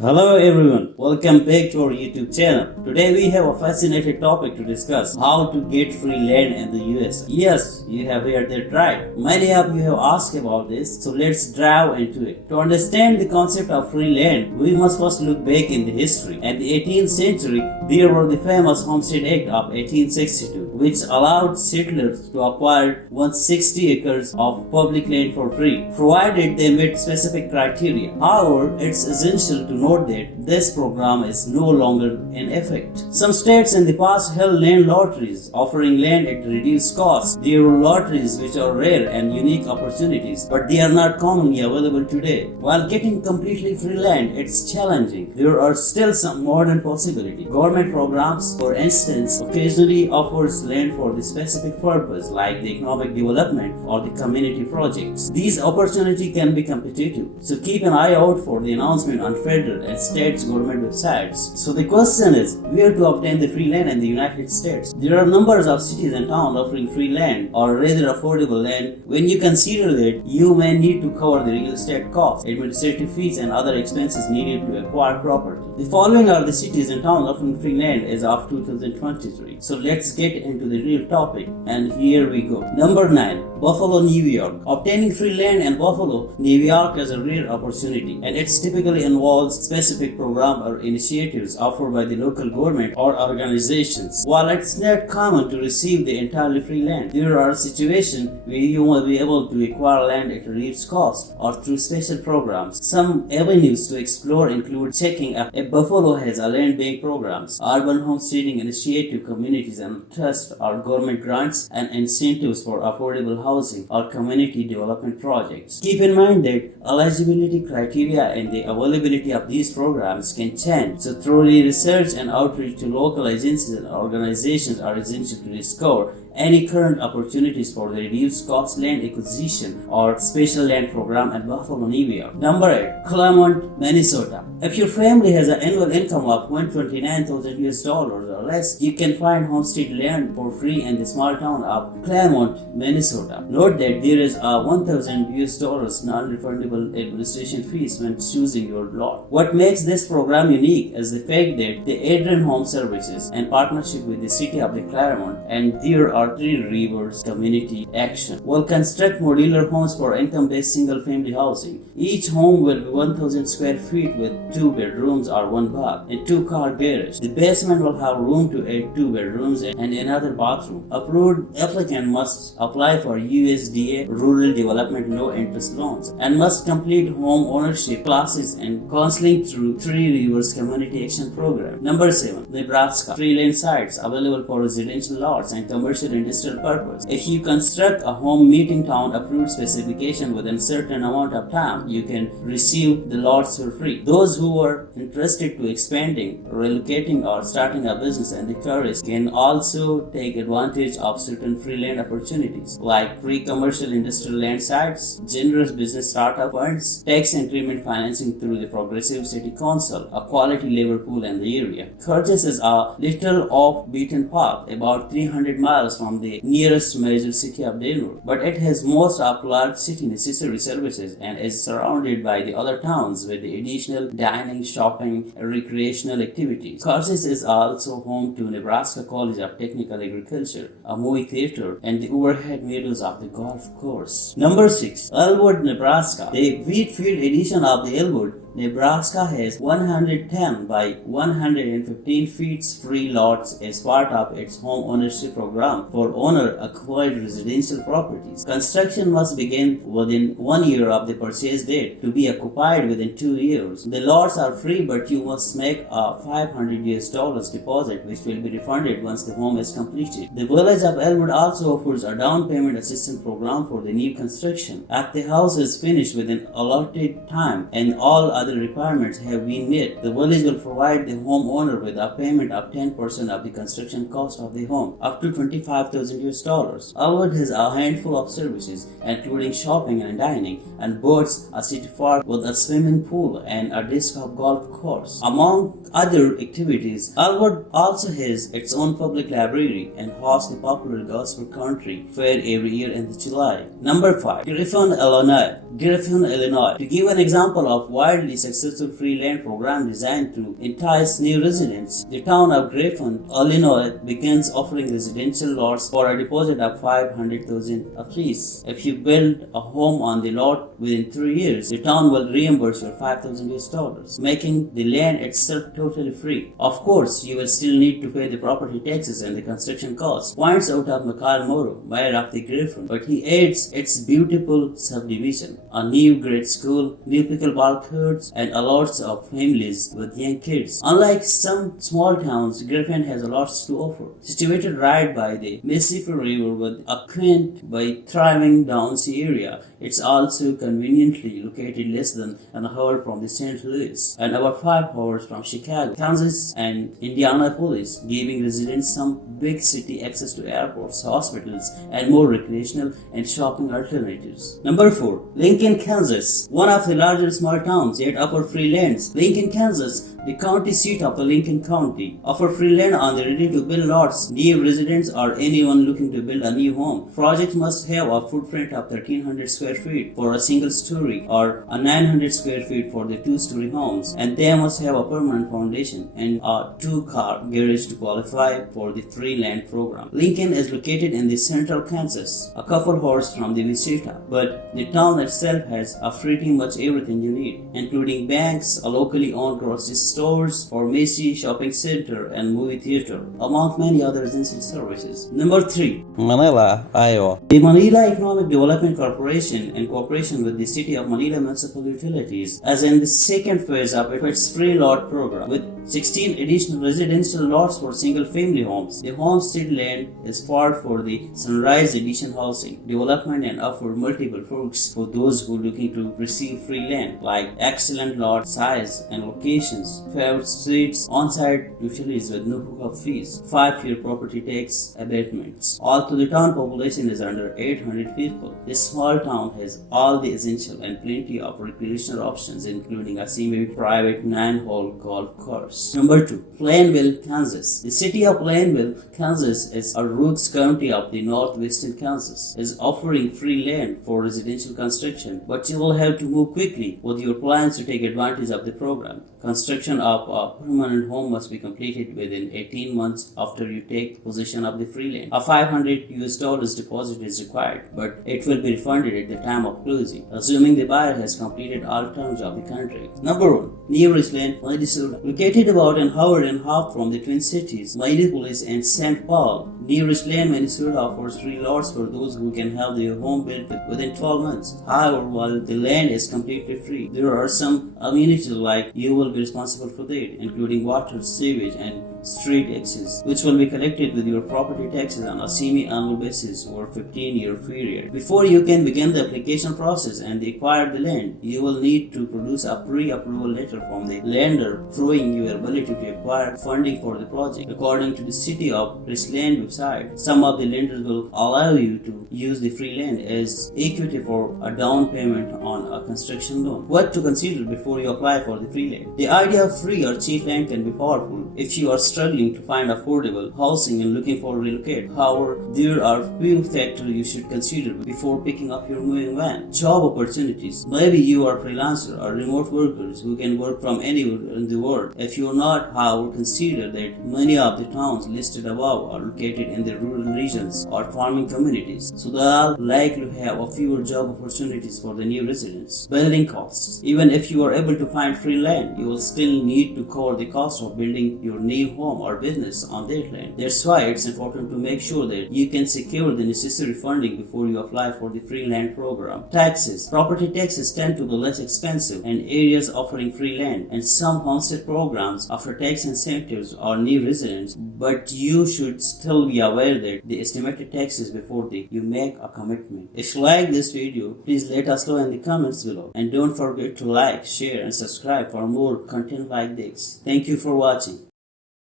Hello everyone, welcome back to our YouTube channel. Today we have a fascinating topic to discuss: how to get free land in the US. Yes, you have heard that right. Many of you have asked about this, so let's dive into it. To understand the concept of free land, we must first look back in the history. In the 18th century, there was the famous Homestead Act of 1862, which allowed settlers to acquire 160 acres of public land for free, provided they met specific criteria. However, it's essential to note that this program is no longer in effect. Some states in the past held land lotteries, offering land at reduced cost. There were lotteries which are rare and unique opportunities, but they are not commonly available today. While getting completely free land, it's challenging. There are still some modern possibilities. Government programs, for instance, occasionally offers land for the specific purpose, like the economic development or the community projects. These opportunities can be competitive, so keep an eye out for the announcement on federal and state government websites. So the question is, where to obtain the free land in the United States? There are numbers of cities and towns offering free land, or rather affordable land. When you consider that, you may need to cover the real estate costs, administrative fees, and other expenses needed to acquire property. The following are the cities and towns offering free land as of 2023. So let's get into the real topic, and here we go. Number 9. Buffalo, New York. Obtaining free land in Buffalo, New York is a rare opportunity, and it typically involves specific programs or initiatives offered by the local government or organizations. While it's not common to receive the entirely free land, there are situations where you will be able to acquire land at a reduced cost or through special programs. Some avenues to explore include checking if Buffalo has a land bank programs, urban homesteading initiative, communities and trusts, or government grants and incentives for affordable housing or community development projects. Keep in mind that eligibility criteria and the availability of these programs can change, so thorough research and outreach to local agencies and organizations are essential to discover any current opportunities for the reduced cost land acquisition or special land program at Buffalo, New York. Number 8. Claremont, Minnesota. If your family has an annual income of $129,000 or less, you can find homestead land for free in the small town of Claremont, Minnesota. Note that there is a $1,000 non-refundable administration fees when choosing your lot. What makes this program unique is the fact that the Adrian Home Services, in partnership with the city of the Claremont, and there are Three Rivers Community Action, will construct modular homes for income-based single-family housing. Each home will be 1,000 square feet with 2 bedrooms or 1 bath and 2-car garage. The basement will have room to add 2 bedrooms and another bathroom. Approved applicant must apply for USDA Rural Development Low-Interest Loans and must complete home ownership classes and counseling through Three Rivers Community Action Program. Number 7. Nebraska. Free land sites available for residential lots and commercial industrial purpose. If you construct a home meeting town approved specification within certain amount of time, you can receive the lots for free. Those who are interested to expanding, relocating, or starting a business in the area can also take advantage of certain free land opportunities like free commercial industrial land sites, generous business startup funds, tax increment financing through the Progressive City Council, a quality labor pool in the area. Curtis is a little off-beaten path, about 300 miles from the nearest major city of Denver, but it has most of large city necessary services and is surrounded by the other towns with the additional dining, shopping, and recreational activities. Curtis is also home to Nebraska College of Technical Agriculture, a movie theater, and the overhead meadows of the golf course. Number 6. Elwood, Nebraska. The Wheatfield edition of the Elwood, Nebraska has 110 by 115 feet free lots as part of its home ownership program for owner-acquired residential properties. Construction must begin within 1 year of the purchase date to be occupied within 2 years. The lots are free, but you must make a $500 deposit, which will be refunded once the home is completed. The village of Elwood also offers a down payment assistance program for the new construction. If the house is finished within allotted time and all other requirements have been met, the village will provide the homeowner with a payment of 10% of the construction cost of the home, up to $25,000. Elwood has a handful of services, including shopping and dining, and boats, a city park with a swimming pool, and a disc golf course. Among other activities, Elwood also has its own public library and hosts the popular Gospel Country Fair every year in July. Number 5. Griffin, Illinois. To give an example of wildly highly successful free land program designed to entice new residents. The town of Griffin, Illinois begins offering residential lots for a deposit of $500,000 apiece. If you build a home on the lot within 3 years, the town will reimburse you $5,000, making the land itself totally free. Of course, you will still need to pay the property taxes and the construction costs, points out of Mikhail Morrow, mayor of the Griffin, but he adds its beautiful subdivision, a new grade school, new pickleball courts, and a lot of families with young kids. Unlike some small towns, Griffin has a lot to offer. Situated right by the Mississippi River with a quaint but thriving downsea area, it's also conveniently located less than an hour from the St. Louis and about 5 hours from Chicago, Kansas, and Indianapolis, giving residents some big city access to airports, hospitals, and more recreational and shopping alternatives. Number 4. Lincoln, Kansas. One of the largest small towns yet offer free lands. Lincoln, Kansas, the county seat of the Lincoln County, offer free land on the ready-to-build lots. New residents or anyone looking to build a new home. Project must have a footprint of 1,300 square feet for a single story or a 900 square feet for the two-story homes, and they must have a permanent foundation and a 2-car garage to qualify for the free land program. Lincoln is located in the central Kansas, a couple hours from the Wichita, but the town itself has pretty much everything you need, including banks, a locally owned grocery stores, pharmacy, shopping center, and movie theater, among many other essential services. Number 3. Manila, Iowa. The Manila Economic Development Corporation, in cooperation with the City of Manila Municipal Utilities, is in the second phase of its free lot program, with 16 additional residential lots for single-family homes. The homestead land is part for the Sunrise Edition housing development and offer multiple perks for those who are looking to receive free land, like excellent lot size and locations, paved streets, on-site utilities with no hookup fees, 5-year property tax abatements. Although the town population is under 800 people, this small town has all the essential and plenty of recreational options, including a semi-private 9-hole golf course. Number 2. Plainville, Kansas. The city of Plainville, Kansas is a Rooks County of the northwestern Kansas, is offering free land for residential construction, but you will have to move quickly with your plans to take advantage of the program. Construction of a permanent home must be completed within 18 months after you take possession of the free land. A $500 deposit is required, but it will be refunded at the time of closing, assuming the buyer has completed all terms of the contract. Number 1. New Richland, Minnesota. Located about an hour and a half from the Twin Cities, Minneapolis and St. Paul, New Richland, Minnesota offers free lots for those who can have their home built within 12 months. However, while the land is completely free, there are some amenities like you will be responsible for that, including water, sewage, and street access, which will be collected with your property taxes on a semi-annual basis over a 15-year period. Before you can begin the application process and acquire the land, you will need to produce a pre-approval letter from the lender proving your ability to acquire funding for the project. According to the City of Richland website, some of the lenders will allow you to use the free land as equity for a down payment on a construction loan. What to consider before you apply for the free land? The idea of free or cheap land can be powerful if you are struggling to find affordable housing and looking for relocate. However, there are few factors you should consider before picking up your moving van. Job opportunities. Maybe you are a freelancer or remote workers who can work from anywhere in the world. If you are not, however, consider that many of the towns listed above are located in the rural regions or farming communities, so they are likely to have a fewer job opportunities for the new residents. Building costs. Even if you are able to find free land, you will still need to cover the cost of building your new home or business on that land. That's why it's important to make sure that you can secure the necessary funding before you apply for the free land program. Taxes. Property taxes tend to be less expensive in areas offering free land, and some homestead programs offer tax incentives or new residents, but you should still be aware that the estimated taxes before you make a commitment. If you like this video, please let us know in the comments below, and don't forget to like, share, and subscribe for more content like this. Thank you for watching.